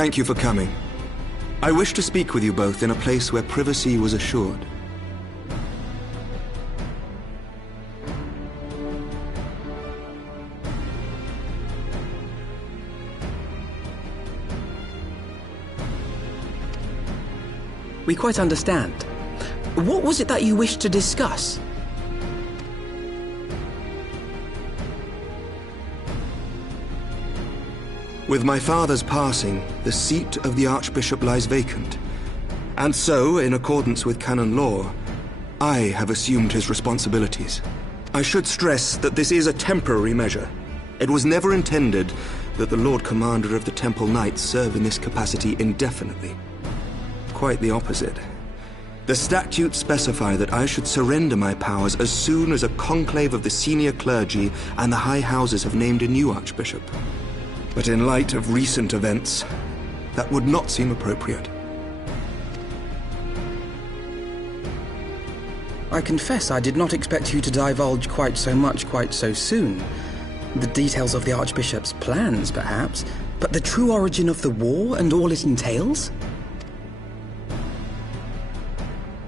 Thank you for coming. I wish to speak with you both in a place where privacy was assured. We quite understand. What was it that you wished to discuss? With my father's passing, the seat of the Archbishop lies vacant. And so, in accordance with canon law, I have assumed his responsibilities. I should stress that this is a temporary measure. It was never intended that the Lord Commander of the Temple Knights serve in this capacity indefinitely. Quite the opposite. The statutes specify that I should surrender my powers as soon as a conclave of the senior clergy and the high houses have named a new archbishop. But in light of recent events, that would not seem appropriate. I confess I did not expect you to divulge quite so much quite so soon. The details of the Archbishop's plans, perhaps, but the true origin of the war and all it entails?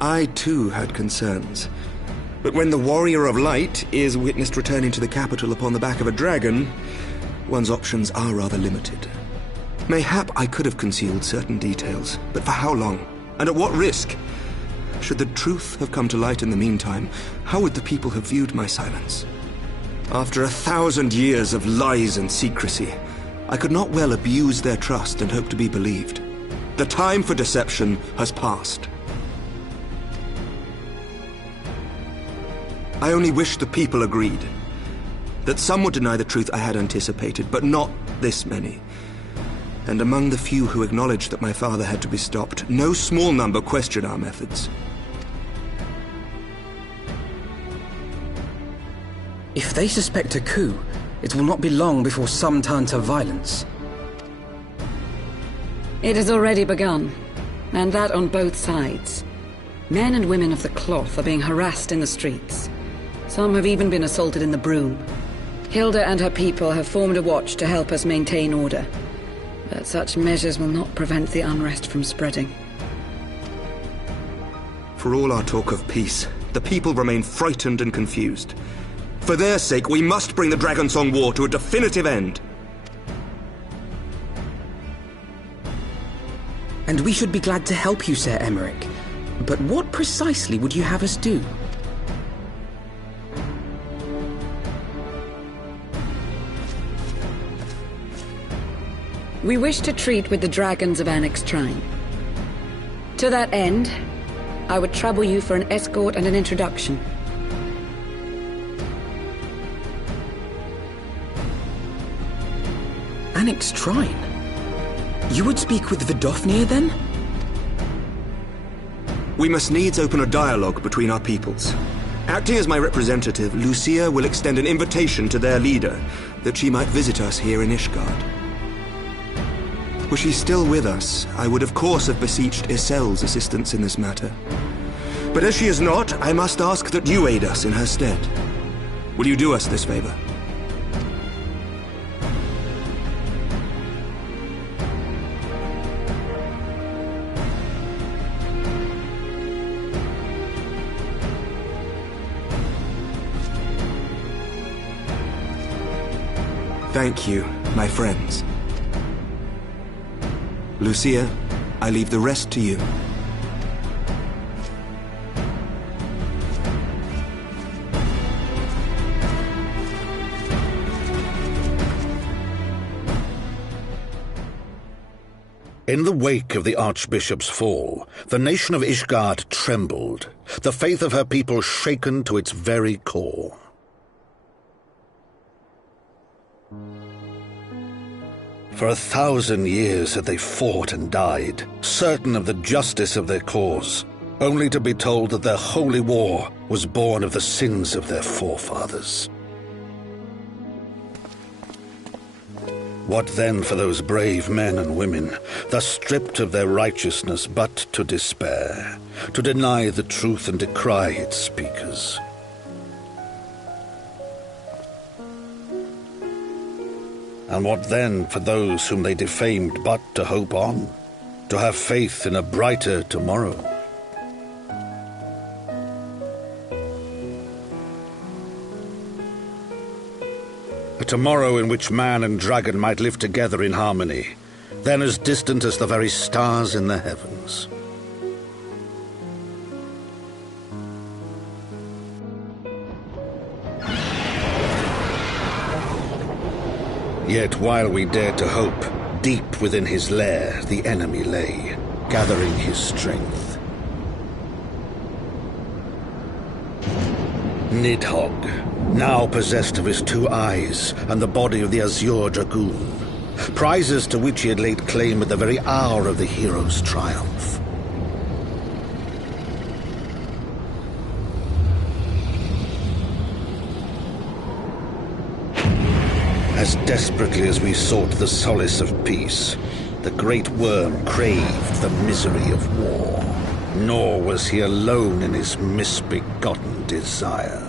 I too had concerns. But when the Warrior of Light is witnessed returning to the capital upon the back of a dragon, one's options are rather limited. Mayhap I could have concealed certain details, but for how long? And at what risk? Should the truth have come to light in the meantime, how would the people have viewed my silence? After 1,000 years of lies and secrecy, I could not well abuse their trust and hope to be believed. The time for deception has passed. I only wish the people agreed. That some would deny the truth I had anticipated, but not this many. And among the few who acknowledged that my father had to be stopped, no small number questioned our methods. If they suspect a coup, it will not be long before some turn to violence. It has already begun, and that on both sides. Men and women of the cloth are being harassed in the streets. Some have even been assaulted in the Broom. Hilda and her people have formed a watch to help us maintain order. But such measures will not prevent the unrest from spreading. For all our talk of peace, the people remain frightened and confused. For their sake, we must bring the Dragonsong War to a definitive end. And we should be glad to help you, Sir Emmerich. But what precisely would you have us do? We wish to treat with the dragons of Annex Trine. To that end, I would trouble you for an escort and an introduction. Annex Trine? You would speak with Vidofnir, then? We must needs open a dialogue between our peoples. Acting as my representative, Lucia will extend an invitation to their leader, that she might visit us here in Ishgard. Were she still with us, I would of course have beseeched Isel's assistance in this matter. But as she is not, I must ask that you aid us in her stead. Will you do us this favor? Thank you, my friends. Lucia, I leave the rest to you. In the wake of the Archbishop's fall, the nation of Ishgard trembled, the faith of her people shaken to its very core. For 1,000 years had they fought and died, certain of the justice of their cause, only to be told that their holy war was born of the sins of their forefathers. What then for those brave men and women, thus stripped of their righteousness but to despair, to deny the truth and decry its speakers? And what then for those whom they defamed but to hope on, to have faith in a brighter tomorrow? A tomorrow in which man and dragon might live together in harmony, then as distant as the very stars in the heavens. Yet while we dared to hope, deep within his lair the enemy lay, gathering his strength. Nidhogg, now possessed of his 2 eyes and the body of the Azure Dragoon, prizes to which he had laid claim at the very hour of the hero's triumph. As desperately as we sought the solace of peace, the great worm craved the misery of war. Nor was he alone in his misbegotten desire.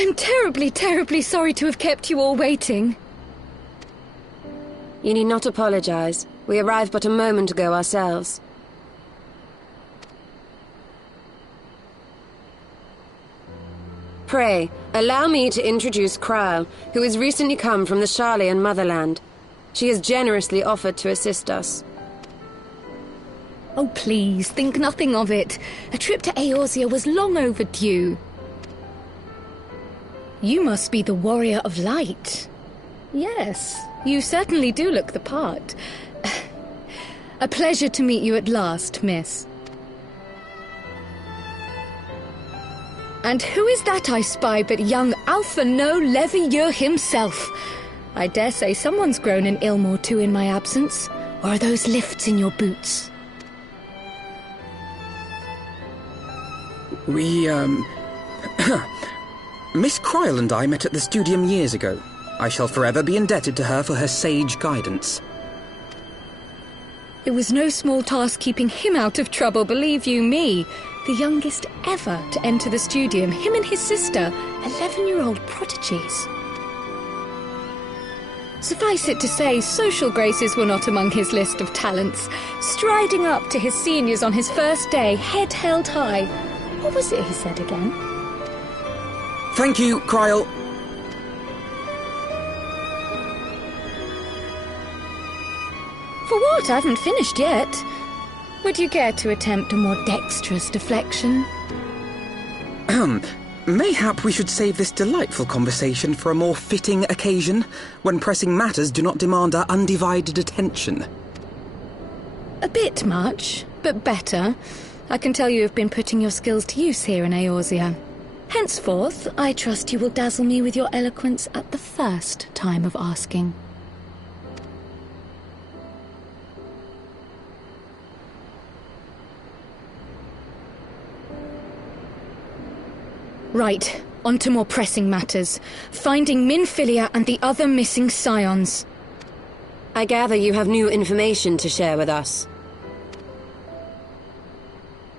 I'm terribly, terribly sorry to have kept you all waiting. You need not apologize. We arrived but a moment ago ourselves. Pray, allow me to introduce Kryle, who has recently come from the Sharlayan motherland. She has generously offered to assist us. Oh, please, think nothing of it. A trip to Eorzea was long overdue. You must be the Warrior of Light. Yes, you certainly do look the part. A pleasure to meet you at last, miss. And who is that I spy but young Alpha No Levieux himself? I dare say someone's grown an ilm or two in my absence. Or are those lifts in your boots? We, Miss Kryle and I met at the studium years ago. I shall forever be indebted to her for her sage guidance. It was no small task keeping him out of trouble, believe you me. The youngest ever to enter the studium, him and his sister, 11-year-old prodigies. Suffice it to say, social graces were not among his list of talents. Striding up to his seniors on his first day, head held high. What was it he said again? Thank you, Kryle. For what? I haven't finished yet. Would you care to attempt a more dexterous deflection? Mayhap we should save this delightful conversation for a more fitting occasion, when pressing matters do not demand our undivided attention. A bit much, but better. I can tell you have been putting your skills to use here in Eorzea. Henceforth, I trust you will dazzle me with your eloquence at the first time of asking. Right, on to more pressing matters. Finding Minfilia and the other missing scions. I gather you have new information to share with us.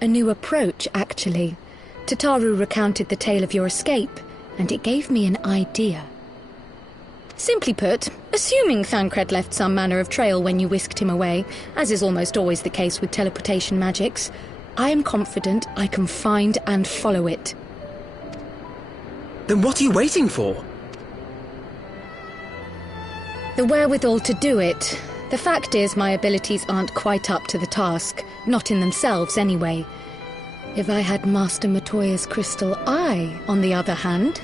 A new approach, actually. Tataru recounted the tale of your escape, and it gave me an idea. Simply put, assuming Thancred left some manner of trail when you whisked him away, as is almost always the case with teleportation magics, I am confident I can find and follow it. Then what are you waiting for? The wherewithal to do it. The fact is, my abilities aren't quite up to the task. Not in themselves, anyway. If I had Master Matoya's crystal eye, on the other hand...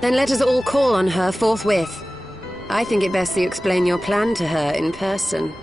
Then let us all call on her forthwith. I think it best that you explain your plan to her in person.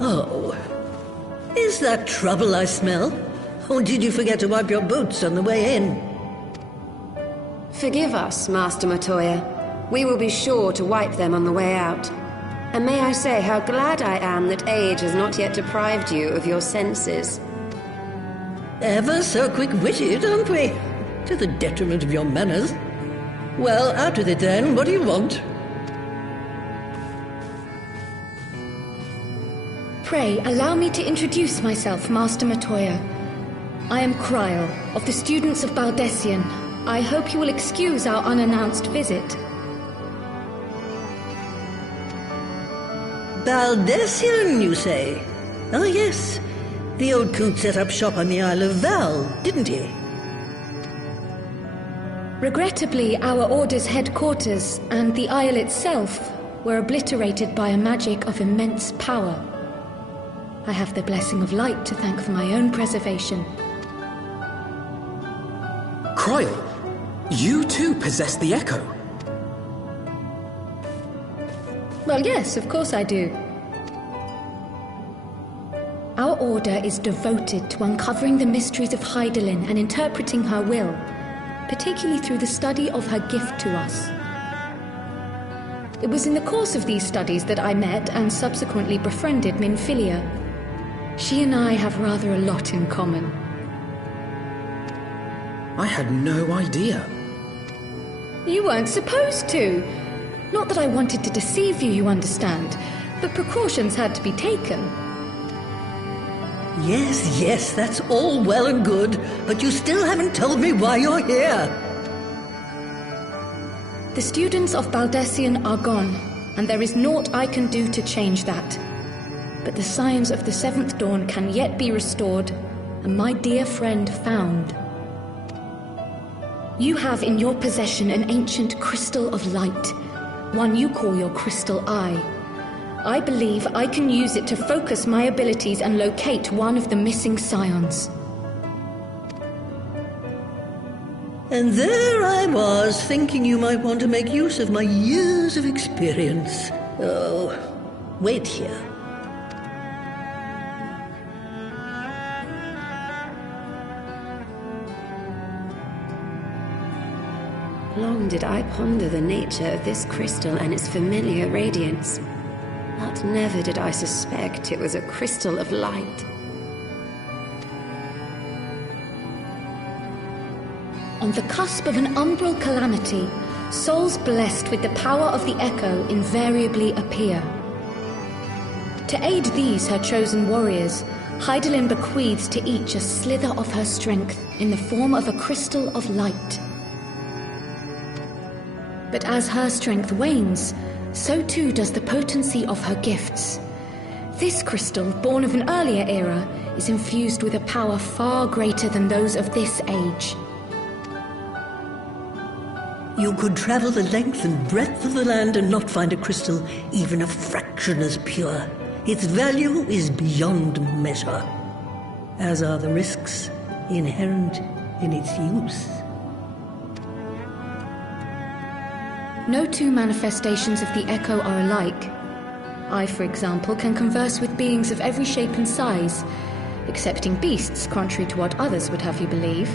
Oh. Is that trouble I smell? Or did you forget to wipe your boots on the way in? Forgive us, Master Matoya. We will be sure to wipe them on the way out. And may I say how glad I am that age has not yet deprived you of your senses. Ever so quick-witted, aren't we? To the detriment of your manners. Well, out with it then. What do you want? Pray, allow me to introduce myself, Master Matoya. I am Kryle, of the students of Baldessian. I hope you will excuse our unannounced visit. Baldessian, you say? Ah, yes. The old coot set up shop on the Isle of Val, didn't he? Regrettably, our order's headquarters and the isle itself were obliterated by a magic of immense power. I have the blessing of light to thank for my own preservation. Kryle, you too possess the Echo. Well, yes, of course I do. Our order is devoted to uncovering the mysteries of Hydaelyn and interpreting her will, particularly through the study of her gift to us. It was in the course of these studies that I met and subsequently befriended Minfilia. She and I have rather a lot in common. I had no idea. You weren't supposed to. Not that I wanted to deceive you, you understand, but precautions had to be taken. Yes, that's all well and good, but you still haven't told me why you're here. The students of Baldessian are gone, and there is naught I can do to change that. But the signs of the Seventh Dawn can yet be restored, and my dear friend found. You have in your possession an ancient crystal of light, one you call your crystal eye. I believe I can use it to focus my abilities and locate one of the missing scions. And there I was, thinking you might want to make use of my years of experience. Oh, wait here. Long did I ponder the nature of this crystal and its familiar radiance. But never did I suspect it was a crystal of light. On the cusp of an umbral calamity, souls blessed with the power of the Echo invariably appear. To aid these, her chosen warriors, Hydaelyn bequeaths to each a slither of her strength in the form of a crystal of light. But as her strength wanes, so too does the potency of her gifts. This crystal, born of an earlier era, is infused with a power far greater than those of this age. You could travel the length and breadth of the land and not find a crystal even a fraction as pure. Its value is beyond measure, as are the risks inherent in its use. No two manifestations of the Echo are alike. I, for example, can converse with beings of every shape and size, excepting beasts, contrary to what others would have you believe.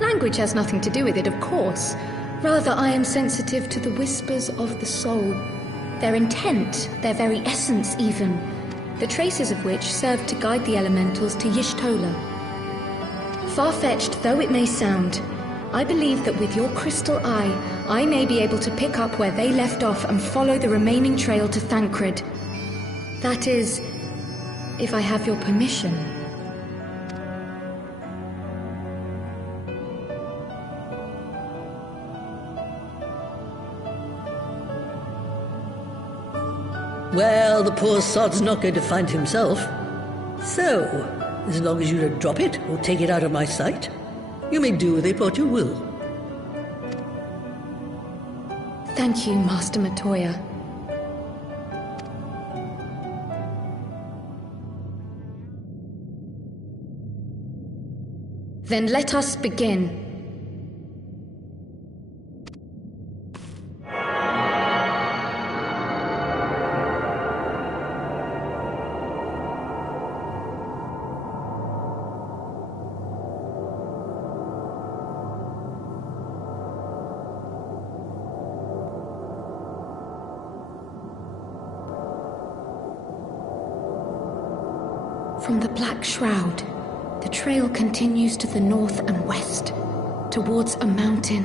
Language has nothing to do with it, of course. Rather, I am sensitive to the whispers of the soul, their intent, their very essence even, the traces of which serve to guide the elementals to Y'shtola. Far-fetched though it may sound, I believe that with your crystal eye, I may be able to pick up where they left off and follow the remaining trail to Thancred. That is, if I have your permission. Well, the poor sod's not going to find himself. So, as long as you don't drop it or take it out of my sight, you may do with it what you will. Thank you, Master Matoya. Then let us begin. From the Black Shroud, the trail continues to the north and west, towards a mountain,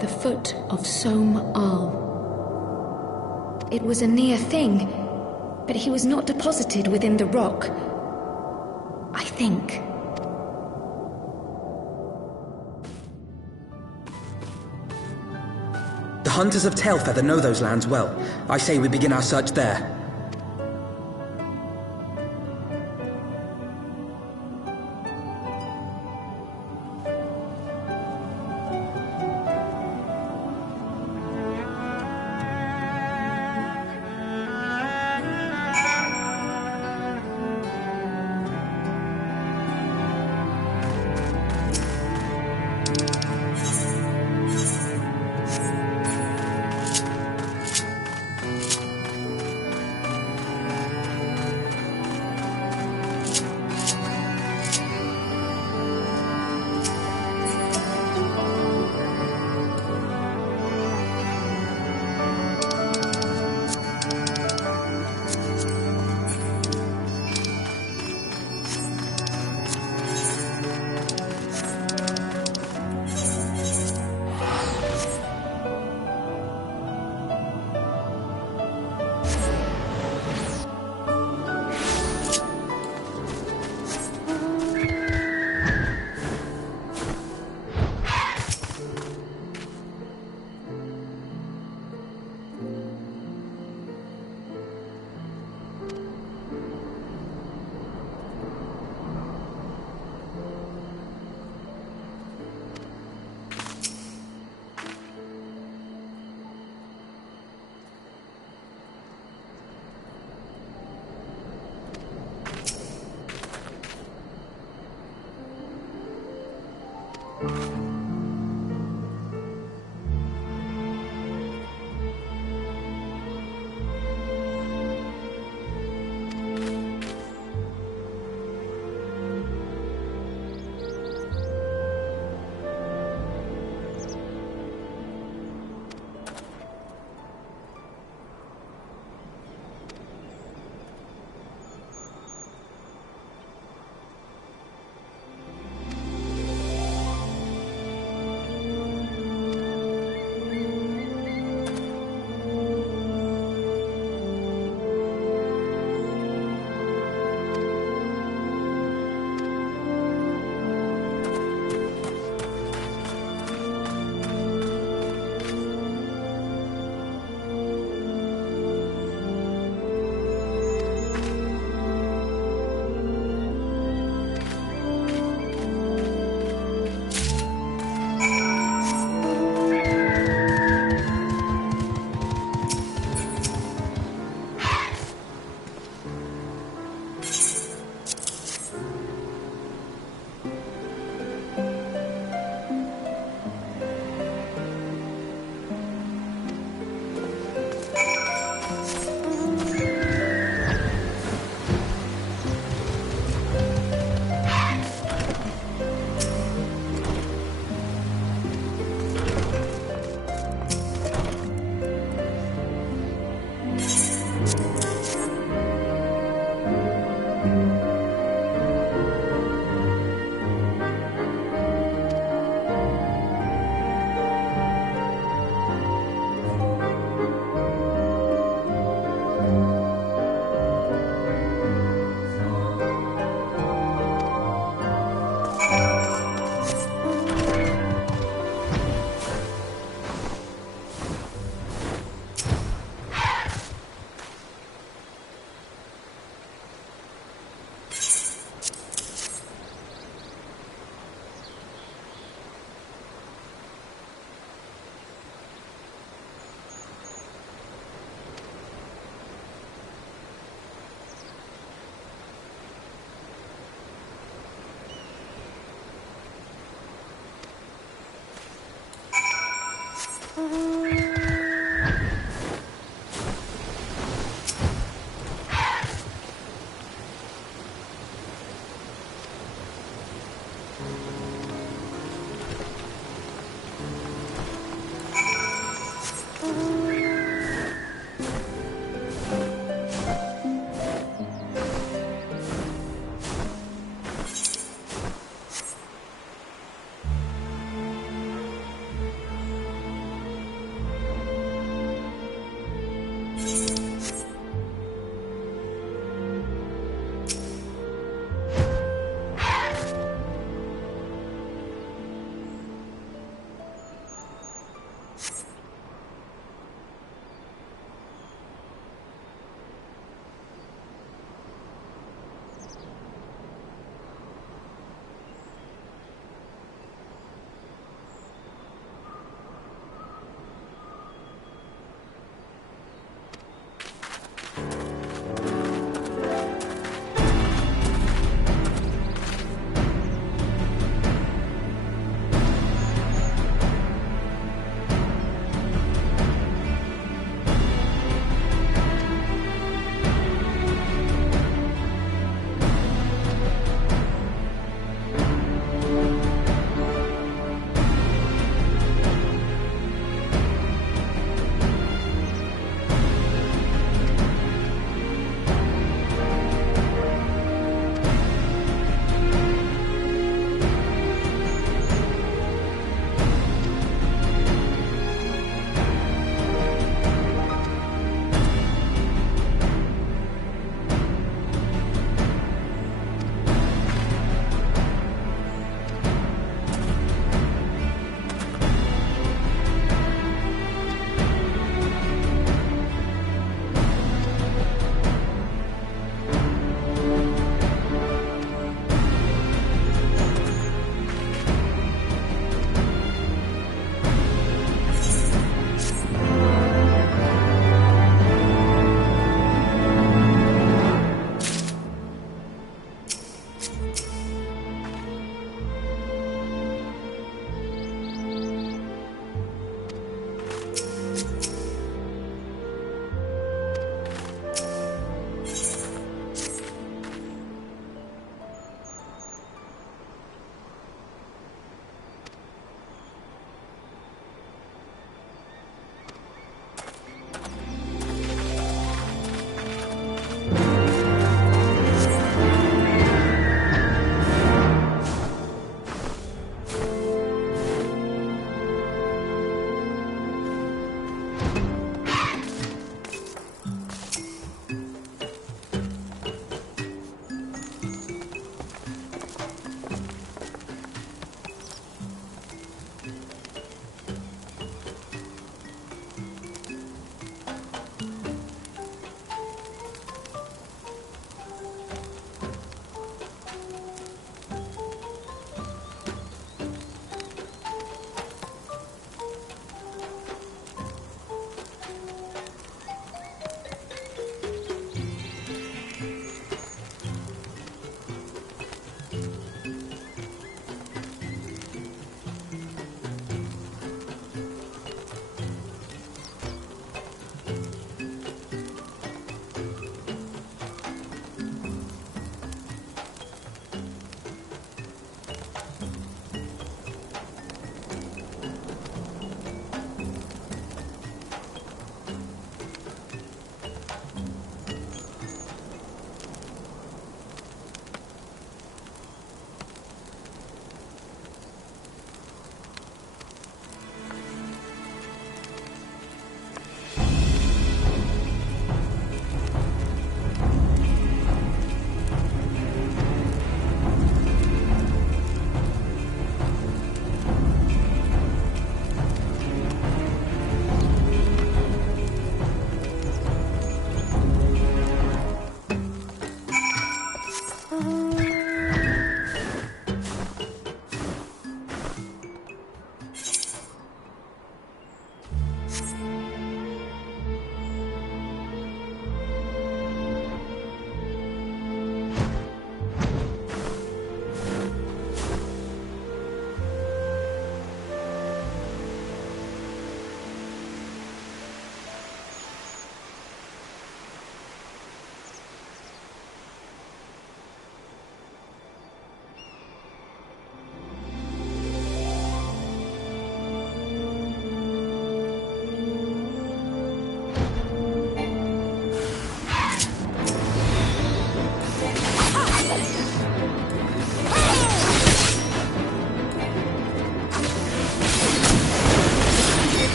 the foot of Som Al. It was a near thing, but he was not deposited within the rock. I think. The hunters of Tailfeather know those lands well. I say we begin our search there.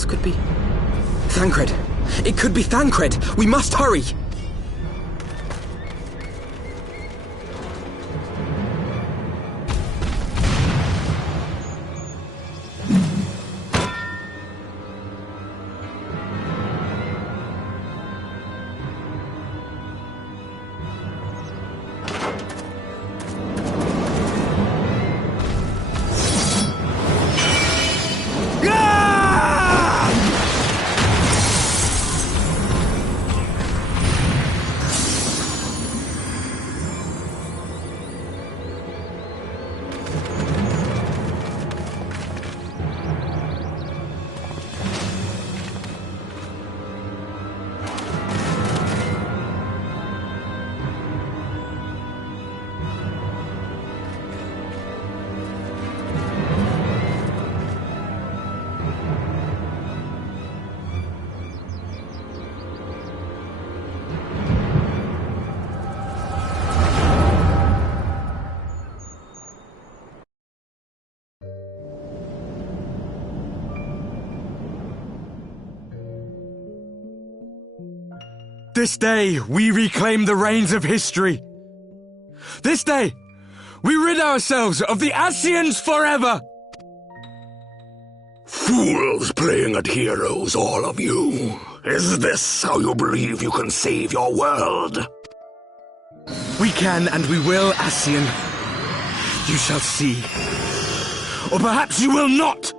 else could be? Thancred! It could be Thancred! We must hurry! This day, we reclaim the reins of history. This day, we rid ourselves of the Ascians forever! Fools playing at heroes, all of you. Is this how you believe you can save your world? We can and we will, Ascian. You shall see. Or perhaps you will not!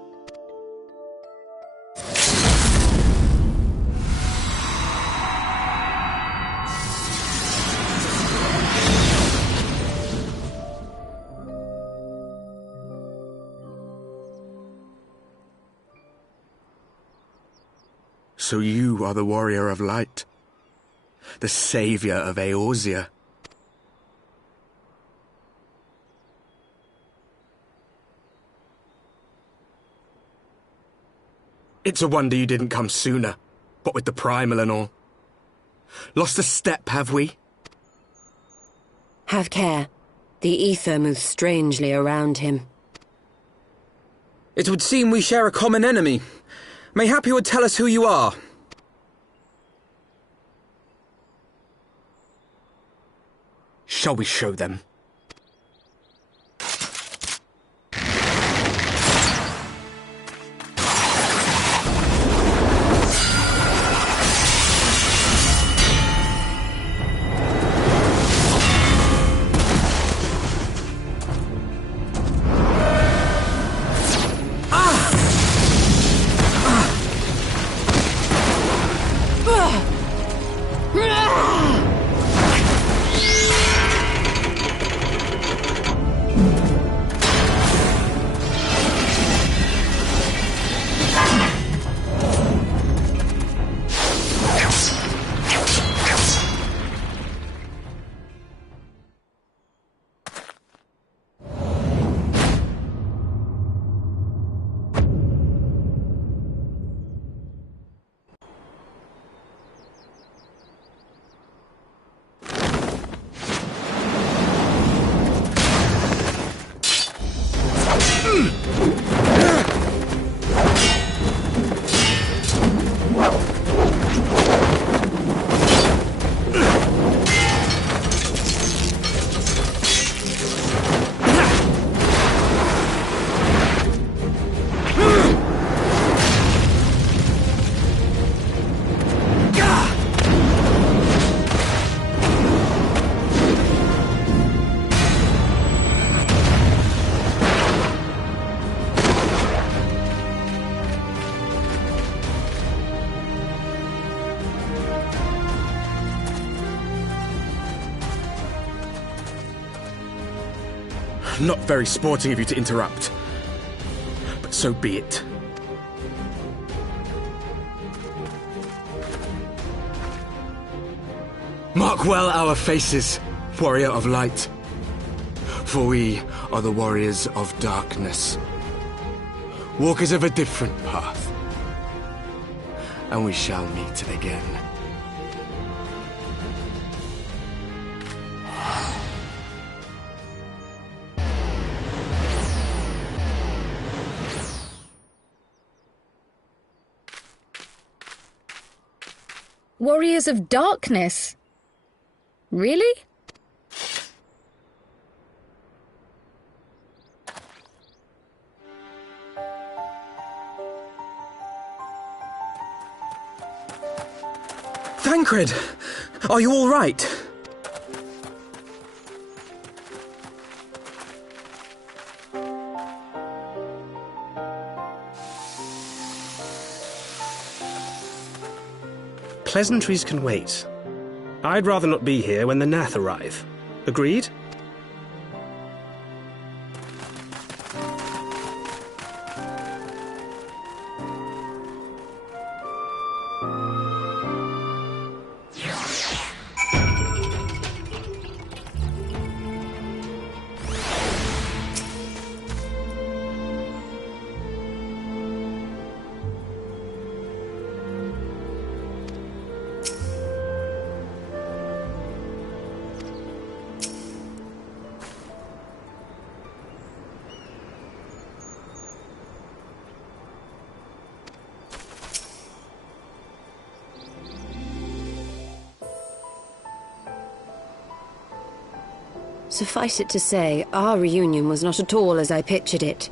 So you are the warrior of light, the savior of Eorzea. It's a wonder you didn't come sooner, what with the primal and all. Lost a step, have we? Have care. The ether moves strangely around him. It would seem we share a common enemy. Mayhap you would tell us who you are. Shall we show them? Not very sporting of you to interrupt, but so be it. Mark well our faces, warrior of light, for we are the warriors of darkness, walkers of a different path, and we shall meet again. Warriors of Darkness? Really? Thancred! Are you all right? Pleasantries can wait. I'd rather not be here when the Nath arrive. Agreed? Suffice it to say, our reunion was not at all as I pictured it.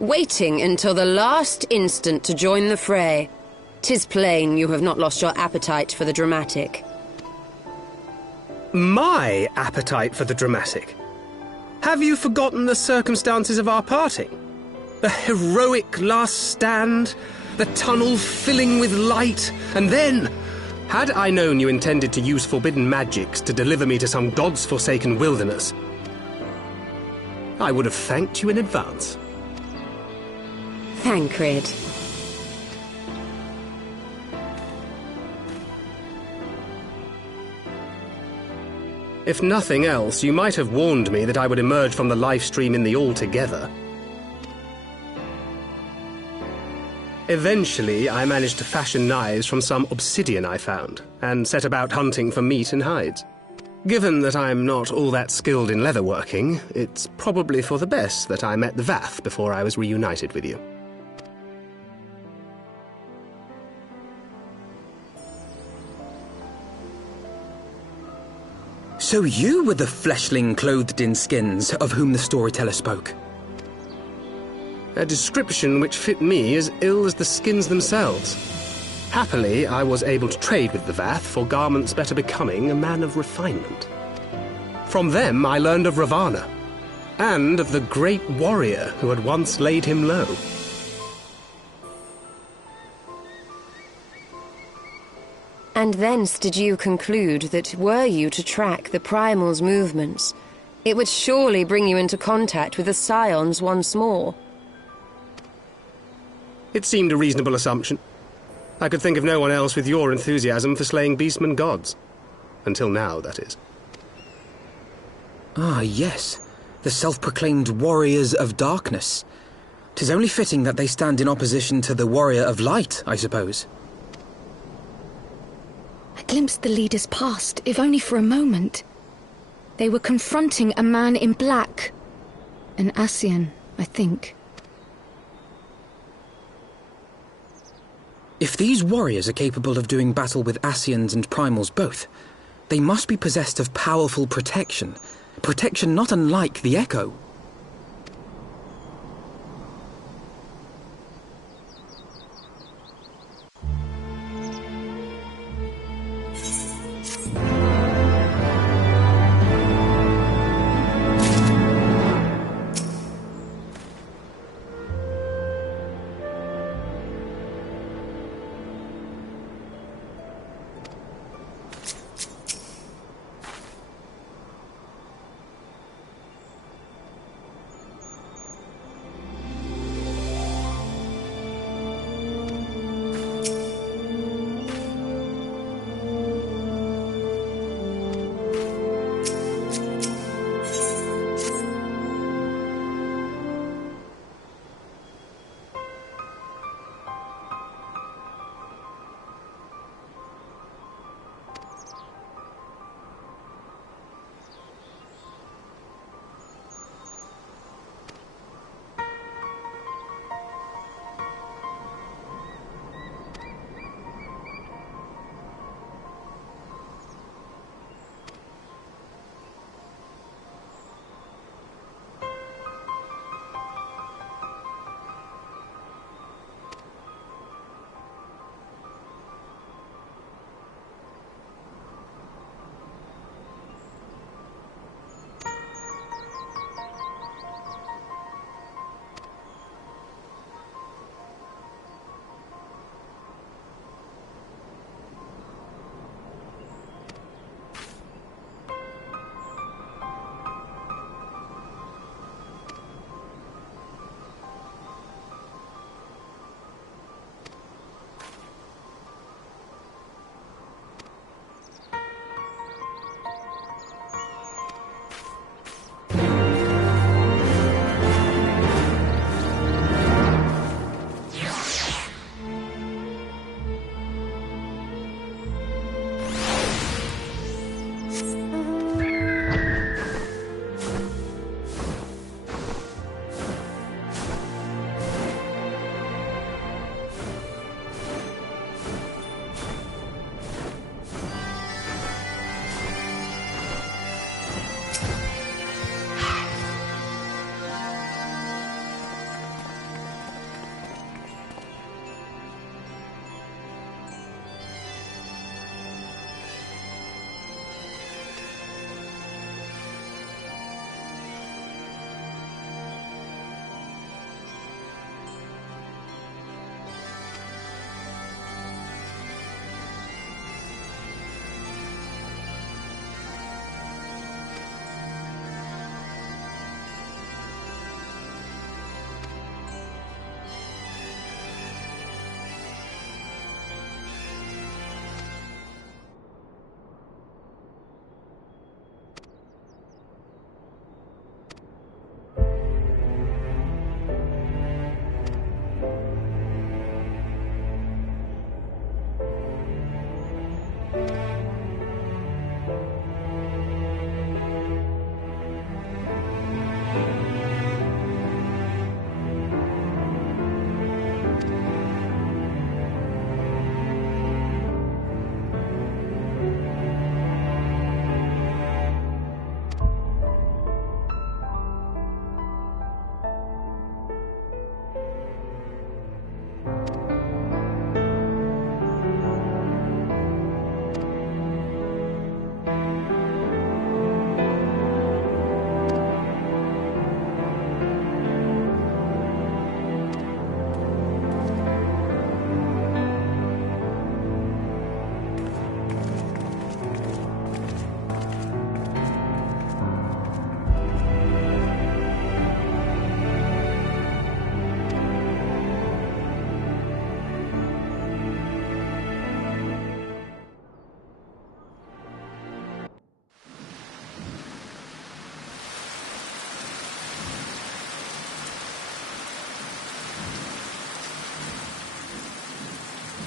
Waiting until the last instant to join the fray. 'Tis plain you have not lost your appetite for the dramatic. My appetite for the dramatic? Have you forgotten the circumstances of our parting? The heroic last stand, the tunnel filling with light, and then... Had I known you intended to use forbidden magics to deliver me to some god's forsaken wilderness, I would have thanked you in advance. Thancred. If nothing else, you might have warned me that I would emerge from the life stream in the Altogether. Eventually, I managed to fashion knives from some obsidian I found, and set about hunting for meat and hides. Given that I'm not all that skilled in leatherworking, it's probably for the best that I met the Vath before I was reunited with you. So you were the fleshling clothed in skins of whom the storyteller spoke? A description which fit me as ill as the skins themselves. Happily, I was able to trade with the Vath for garments better becoming a man of refinement. From them I learned of Ravana, and of the great warrior who had once laid him low. And thence did you conclude that were you to track the Primal's movements, it would surely bring you into contact with the Scions once more. It seemed a reasonable assumption. I could think of no one else with your enthusiasm for slaying beastmen gods. Until now, that is. Ah, yes. The self-proclaimed Warriors of Darkness. 'Tis only fitting that they stand in opposition to the Warrior of Light, I suppose. I glimpsed the leaders past, if only for a moment. They were confronting a man in black. An Ascian, I think. If these warriors are capable of doing battle with Ascians and Primals both, they must be possessed of powerful protection. Protection not unlike the Echo.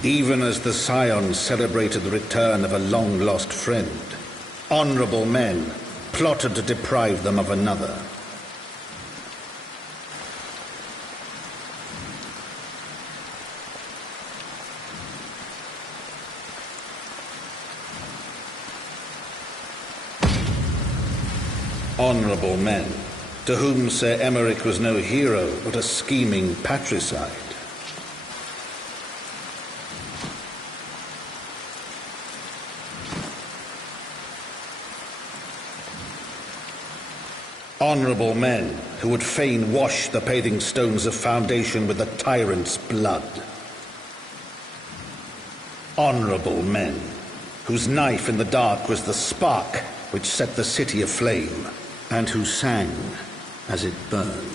Even as the Scions celebrated the return of a long-lost friend, honorable men plotted to deprive them of another. Honorable men, to whom Sir Emeric was no hero, but a scheming patricide. Honorable men who would fain wash the paving stones of foundation with the tyrant's blood. Honorable men whose knife in the dark was the spark which set the city aflame, and who sang as it burned.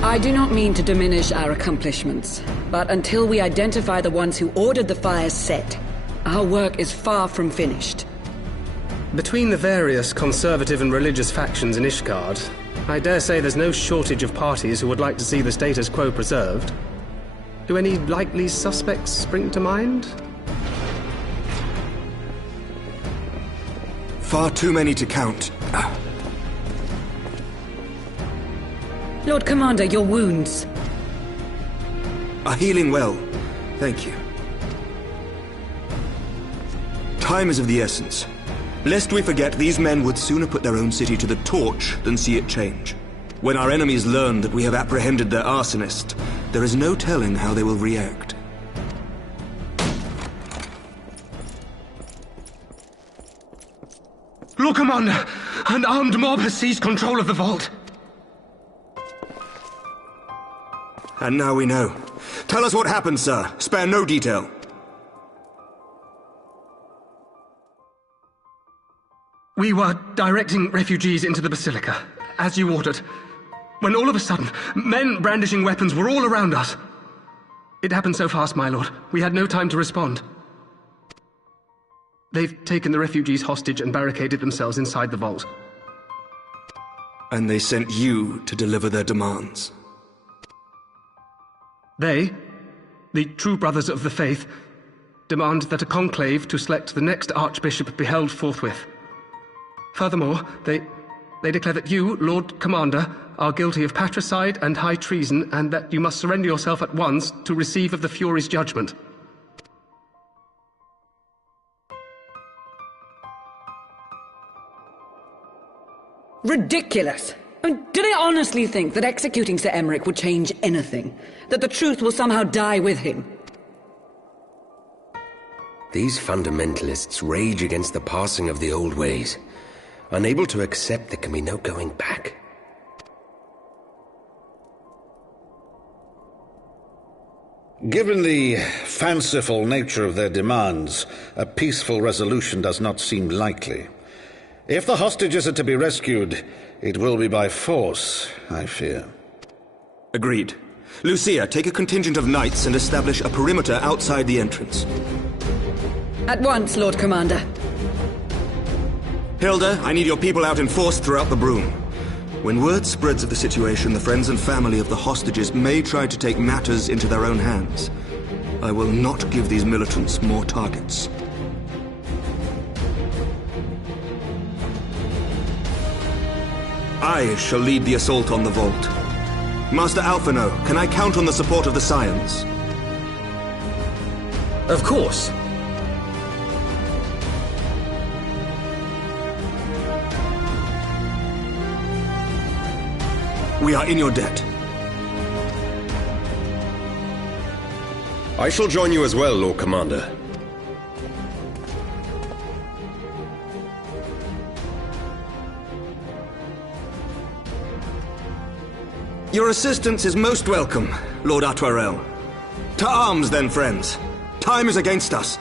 I do not mean to diminish our accomplishments, but until we identify the ones who ordered the fires set, our work is far from finished. Between the various conservative and religious factions in Ishgard, I dare say there's no shortage of parties who would like to see the status quo preserved. Do any likely suspects spring to mind? Far too many to count. Lord Commander, your wounds. Are healing well. Thank you. Time is of the essence. Lest we forget, these men would sooner put their own city to the torch than see it change. When our enemies learn that we have apprehended their arsonist, there is no telling how they will react. Lord Commander, an armed mob has seized control of the vault. And now we know. Tell us what happened, sir. Spare no detail. We were directing refugees into the Basilica, as you ordered, when all of a sudden, men brandishing weapons were all around us. It happened so fast, my lord. We had no time to respond. They've taken the refugees hostage and barricaded themselves inside the vault. And they sent you to deliver their demands. They, the true brothers of the faith, demand that a conclave to select the next archbishop be held forthwith. Furthermore, they declare that you, Lord Commander, are guilty of patricide and high treason, and that you must surrender yourself at once to receive of the Fury's judgment. Ridiculous! I mean, do they honestly think that executing Sir Emmerich would change anything? That the truth will somehow die with him? These fundamentalists rage against the passing of the old ways, unable to accept there can be no going back. Given the fanciful nature of their demands, a peaceful resolution does not seem likely. If the hostages are to be rescued, it will be by force, I fear. Agreed. Lucia, take a contingent of knights and establish a perimeter outside the entrance. At once, Lord Commander. Hilda, I need your people out in force throughout the Broom. When word spreads of the situation, the friends and family of the hostages may try to take matters into their own hands. I will not give these militants more targets. I shall lead the assault on the vault. Master Alphino, can I count on the support of the Scions? Of course. We are in your debt. I shall join you as well, Lord Commander. Your assistance is most welcome, Lord Atwarel. To arms, then, friends. Time is against us.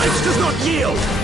life does not yield!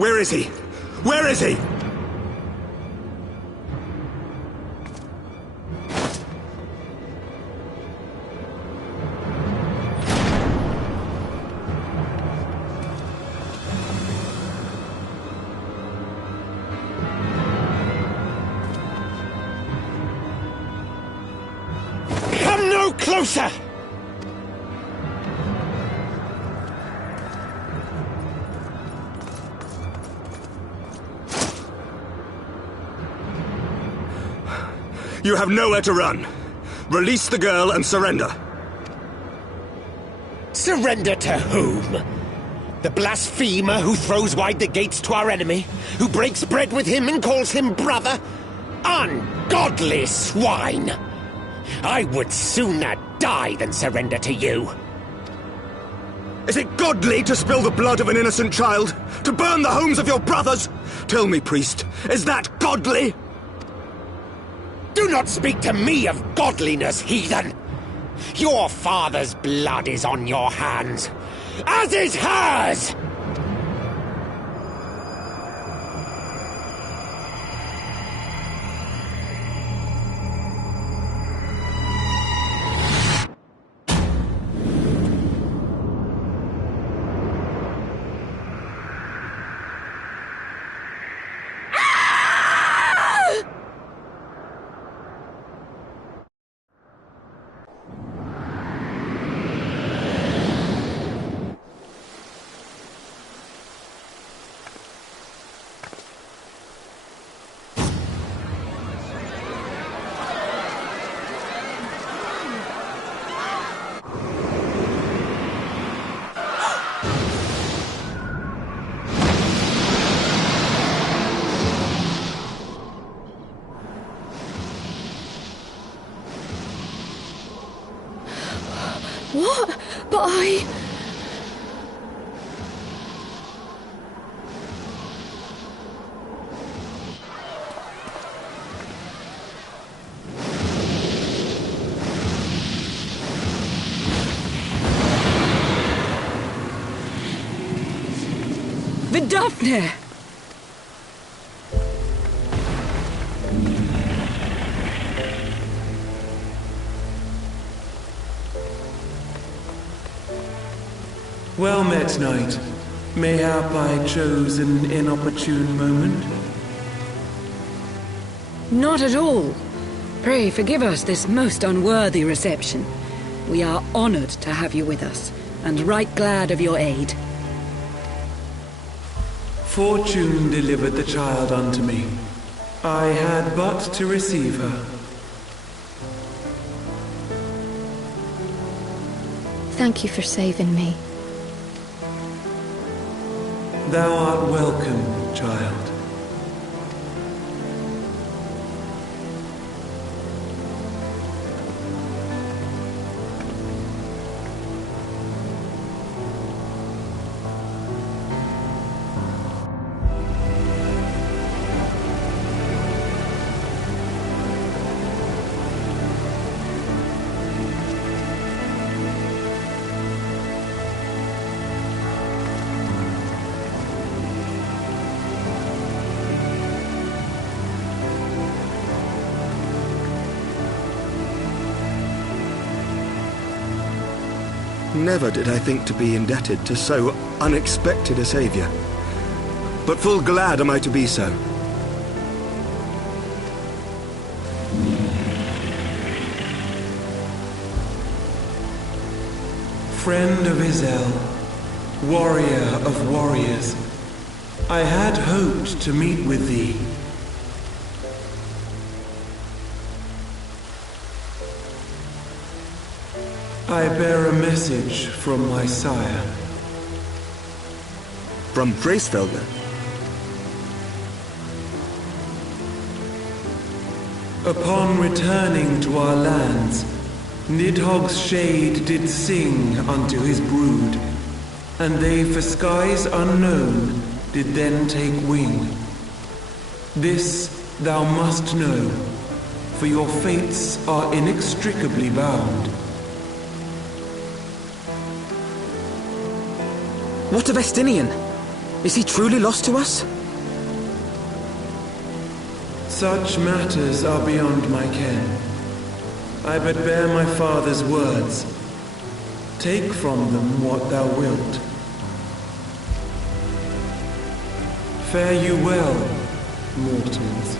Where is he? Where is he? Come no closer! You have nowhere to run. Release the girl and surrender. Surrender to whom? The blasphemer who throws wide the gates to our enemy? Who breaks bread with him and calls him brother? Ungodly swine! I would sooner die than surrender to you. Is it godly to spill the blood of an innocent child? To burn the homes of your brothers? Tell me, priest, is that godly? Do not speak to me of godliness, heathen! Your father's blood is on your hands, as is hers! What? But I... Vidofne! Well met, knight. Mayhap I chose an inopportune moment? Not at all. Pray forgive us this most unworthy reception. We are honored to have you with us, and right glad of your aid. Fortune delivered the child unto me. I had but to receive her. Thank you for saving me. Thou art welcome, child. Never did I think to be indebted to so unexpected a saviour. But full glad am I to be so. Friend of Izel, warrior of warriors, I had hoped to meet with thee. I bear a message from my sire. From Bracefelder? Upon returning to our lands, Nidhogg's shade did sing unto his brood, and they for skies unknown did then take wing. This thou must know, for your fates are inextricably bound. What of Estinian? Is he truly lost to us? Such matters are beyond my ken. I but bear my father's words. Take from them what thou wilt. Fare you well, mortals.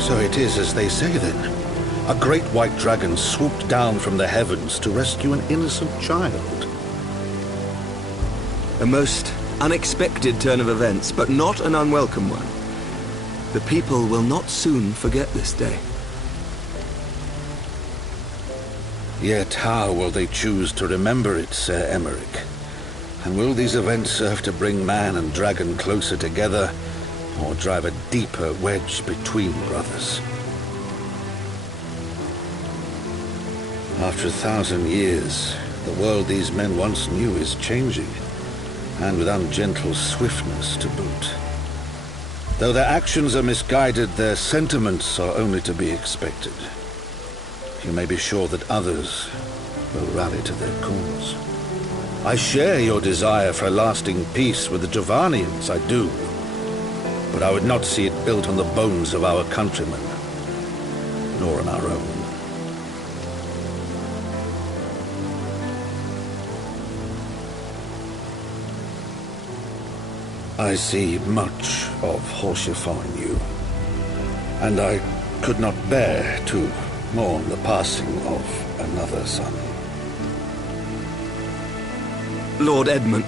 So it is as they say then. A great white dragon swooped down from the heavens to rescue an innocent child. A most unexpected turn of events, but not an unwelcome one. The people will not soon forget this day. Yet how will they choose to remember it, Sir Emmerich? And will these events serve to bring man and dragon closer together, or drive a deeper wedge between brothers? After 1,000 years, the world these men once knew is changing, and with ungentle swiftness to boot. Though their actions are misguided, their sentiments are only to be expected. You may be sure that others will rally to their cause. I share your desire for a lasting peace with the Javanians, I do. But I would not see it built on the bones of our countrymen, nor on our own. I see much of Horsefar in you, and I could not bear to mourn the passing of another son. Lord Edmund.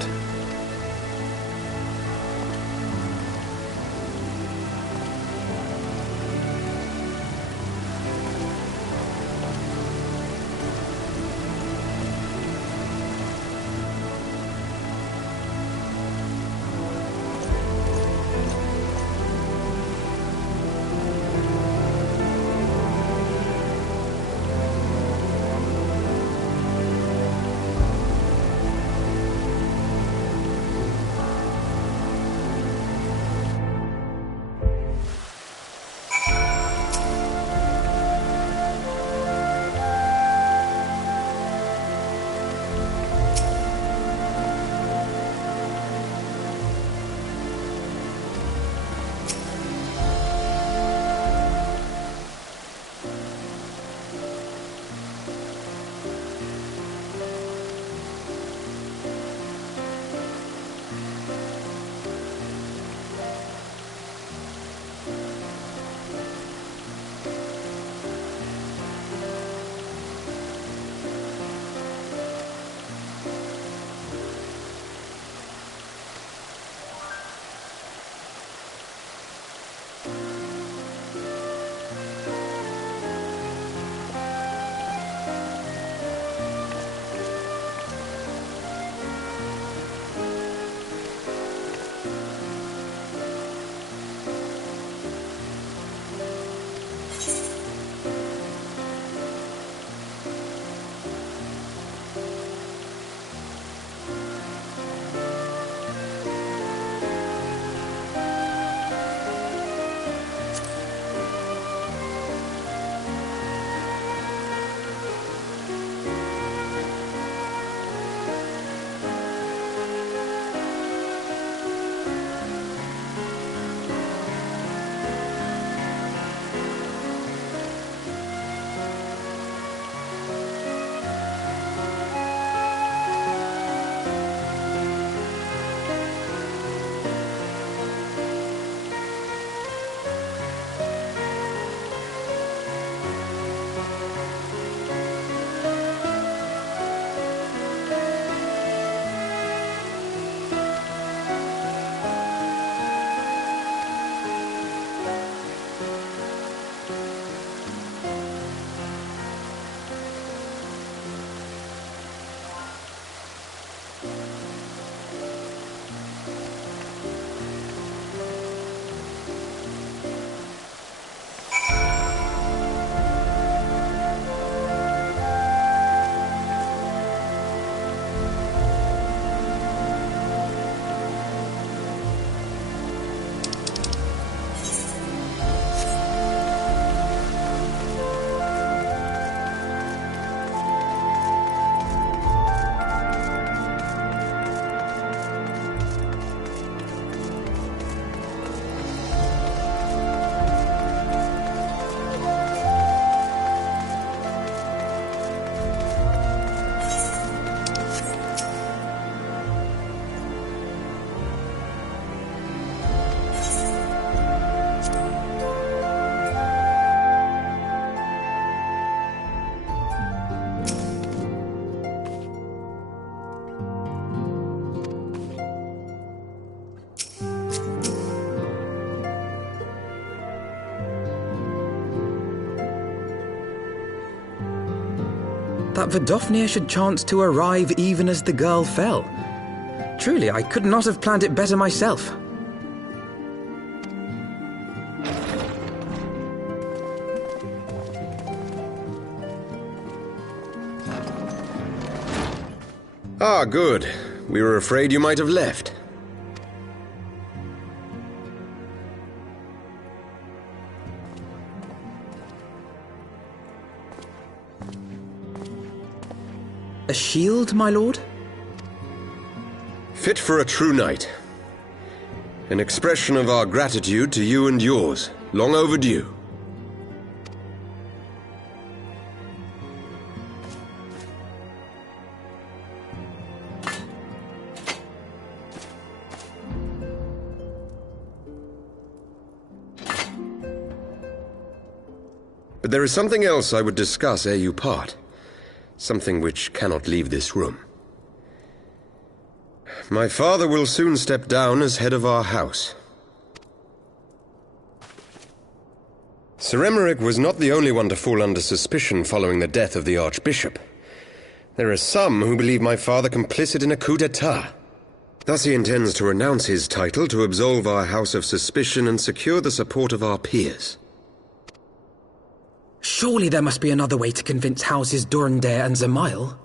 That Vidofnir should chance to arrive even as the girl fell. Truly, I could not have planned it better myself. Ah, good. We were afraid you might have left. A shield, my lord? Fit for a true knight. An expression of our gratitude to you and yours, long overdue. But there is something else I would discuss ere you part. Something which cannot leave this room. My father will soon step down as head of our house. Sir Emeric was not the only one to fall under suspicion following the death of the Archbishop. There are some who believe my father complicit in a coup d'etat. Thus he intends to renounce his title to absolve our house of suspicion and secure the support of our peers. Surely there must be another way to convince Houses Durandare and Zamail.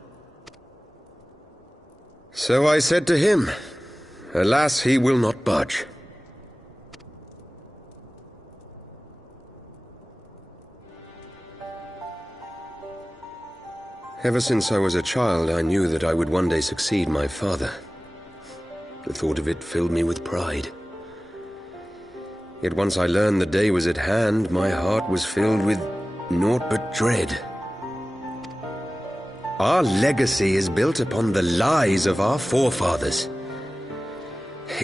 So I said to him. Alas, he will not budge. Ever since I was a child, I knew that I would one day succeed my father. The thought of it filled me with pride. Yet once I learned the day was at hand, my heart was filled with naught but dread. Our legacy is built upon the lies of our forefathers.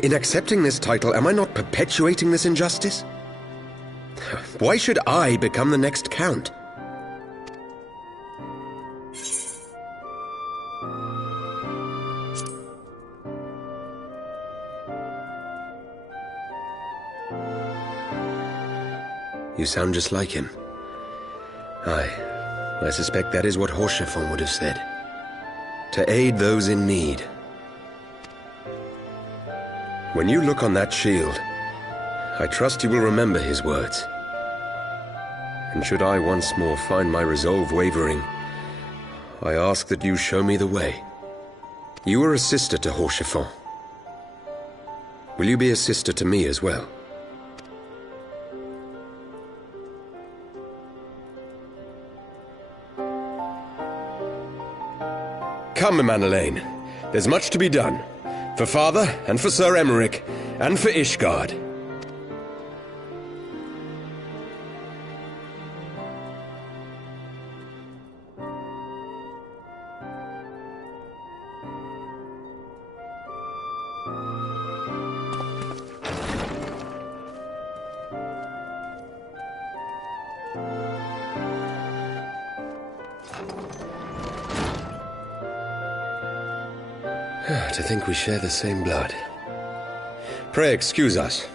In accepting this title, am I not perpetuating this injustice? Why should I become the next count? You sound just like him. Aye, I suspect that is what Horsefon would have said. To aid those in need. When you look on that shield, I trust you will remember his words. And should I once more find my resolve wavering, I ask that you show me the way. You are a sister to Horsefon. Will you be a sister to me as well? Come, Manalaine. There's much to be done. For father, and for Sir Emeric, and for Ishgard. To think we share the same blood. Pray excuse us.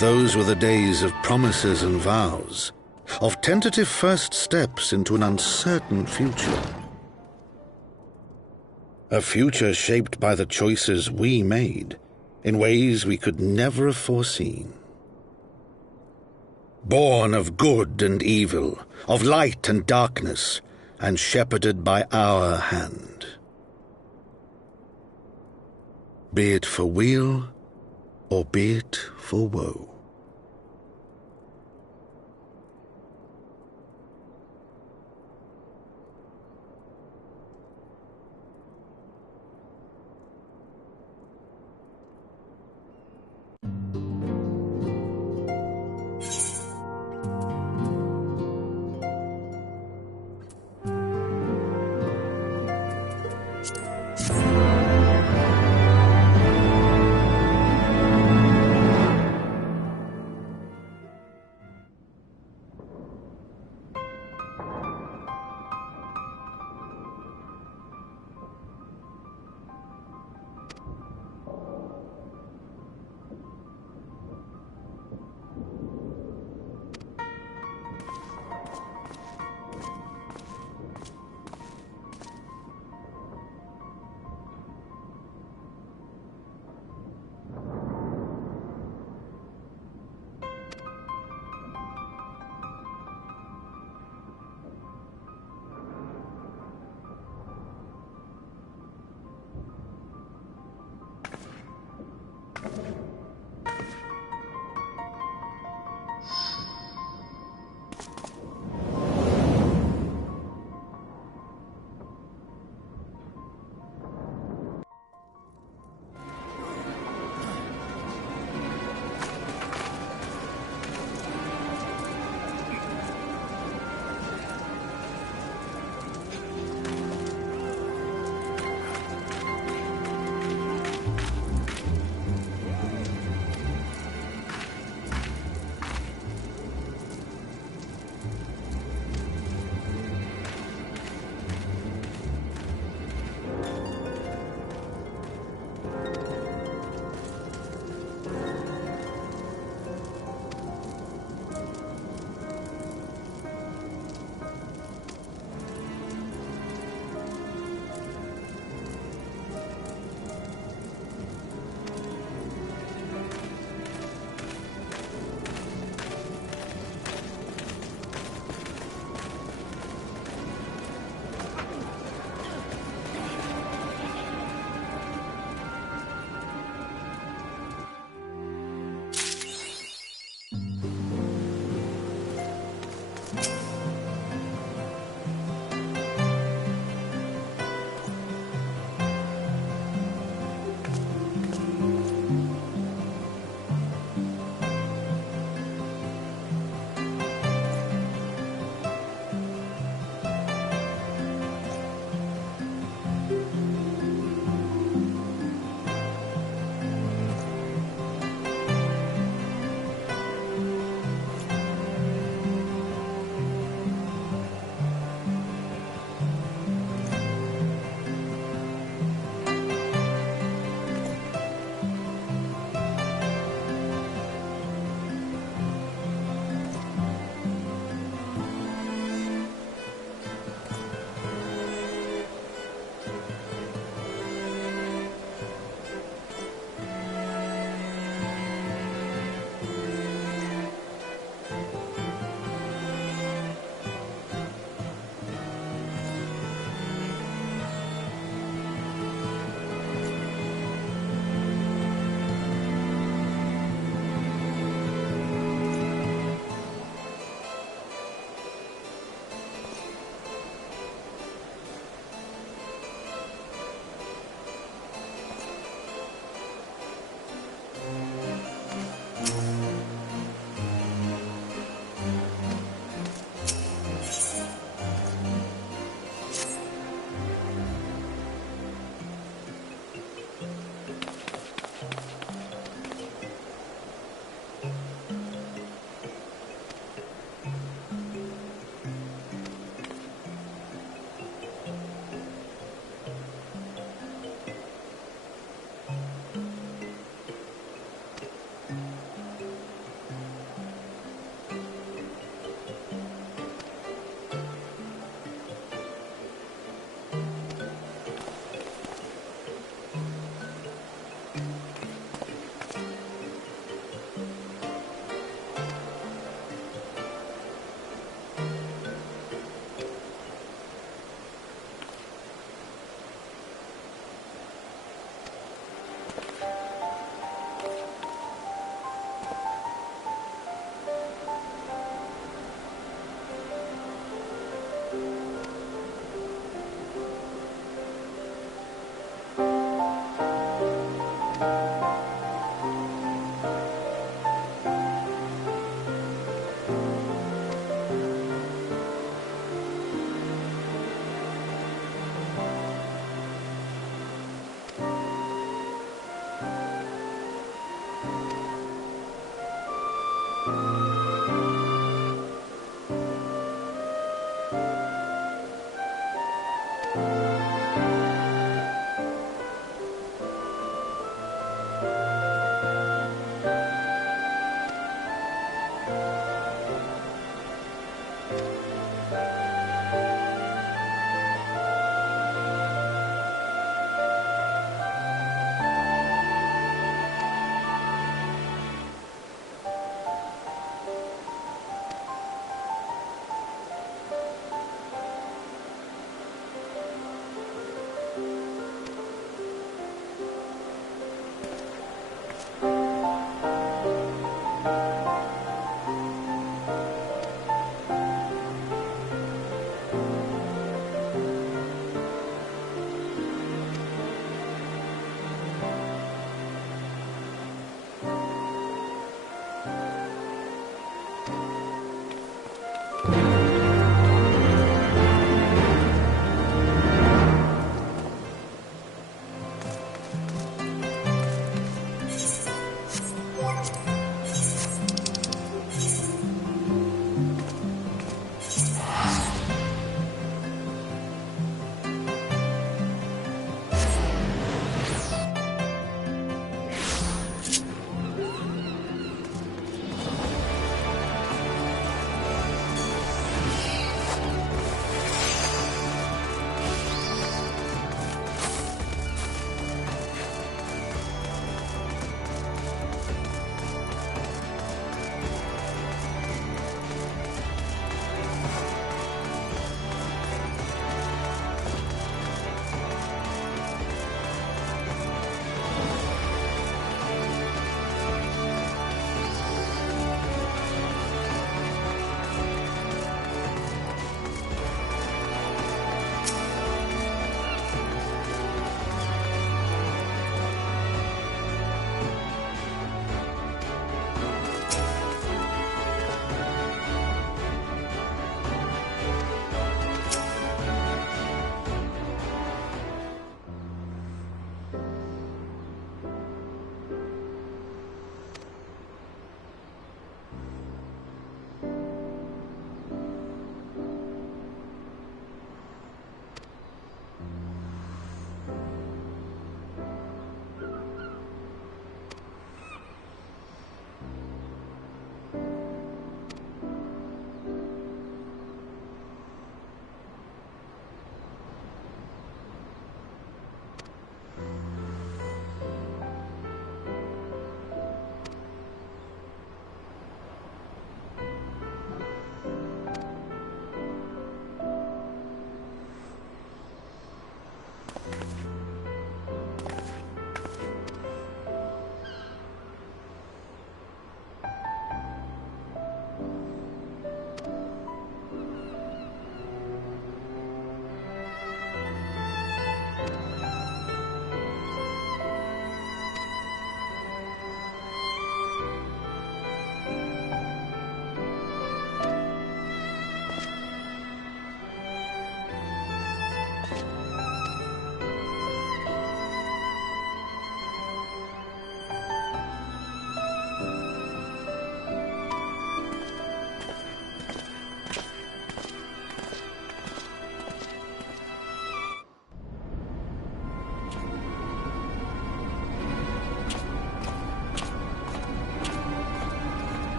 Those were the days of promises and vows, of tentative first steps into an uncertain future. A future shaped by the choices we made, in ways we could never have foreseen. Born of good and evil, of light and darkness, and shepherded by our hand. Be it for weal, or be it for woe.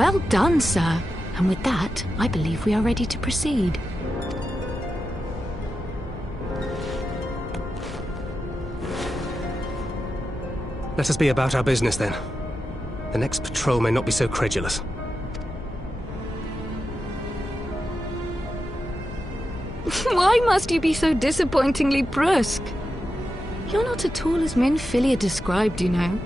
Well done, sir. And with that, I believe we are ready to proceed. Let us be about our business, then. The next patrol may not be so credulous. Why must you be so disappointingly brusque? You're not at all as Minfilia described, you know.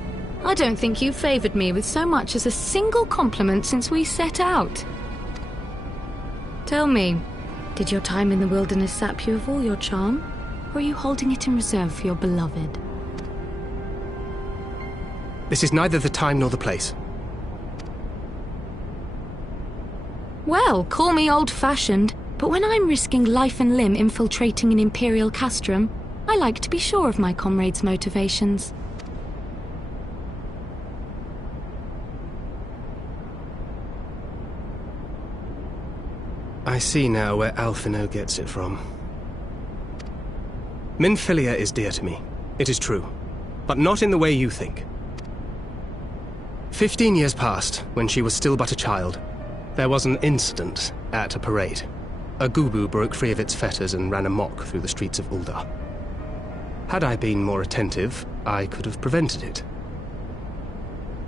I don't think you favoured me with so much as a single compliment since we set out. Tell me, did your time in the wilderness sap you of all your charm? Or are you holding it in reserve for your beloved? This is neither the time nor the place. Well, call me old-fashioned, but when I'm risking life and limb infiltrating an Imperial castrum, I like to be sure of my comrades' motivations. I see now where Alphino gets it from. Minfilia is dear to me, it is true, but not in the way you think. 15 years passed, when she was still but a child. There was an incident at a parade. A Gubu broke free of its fetters and ran amok through the streets of Uldar. Had I been more attentive, I could have prevented it.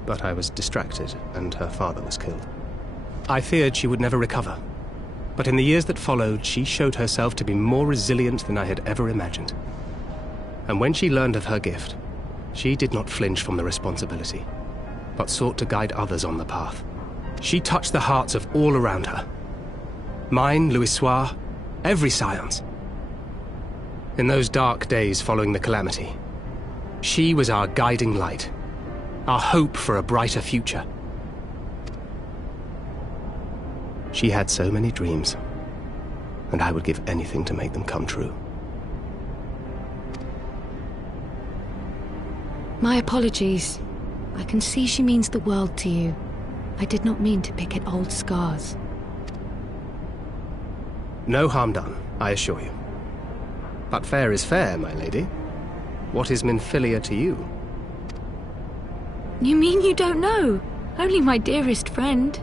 But I was distracted, and her father was killed. I feared she would never recover. But in the years that followed, she showed herself to be more resilient than I had ever imagined. And when she learned of her gift, she did not flinch from the responsibility, but sought to guide others on the path. She touched the hearts of all around her. Mine, Louisoix, every scion's. In those dark days following the calamity, she was our guiding light, our hope for a brighter future. She had so many dreams, and I would give anything to make them come true. My apologies. I can see she means the world to you. I did not mean to pick at old scars. No harm done, I assure you. But fair is fair, my lady. What is Minfilia to you? You mean you don't know? Only my dearest friend.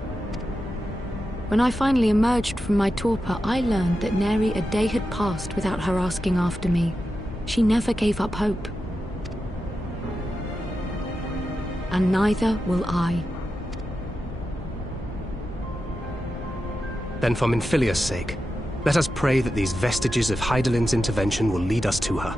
When I finally emerged from my torpor, I learned that nary a day had passed without her asking after me. She never gave up hope. And neither will I. Then for Minfilia's sake, let us pray that these vestiges of Hydaelyn's intervention will lead us to her.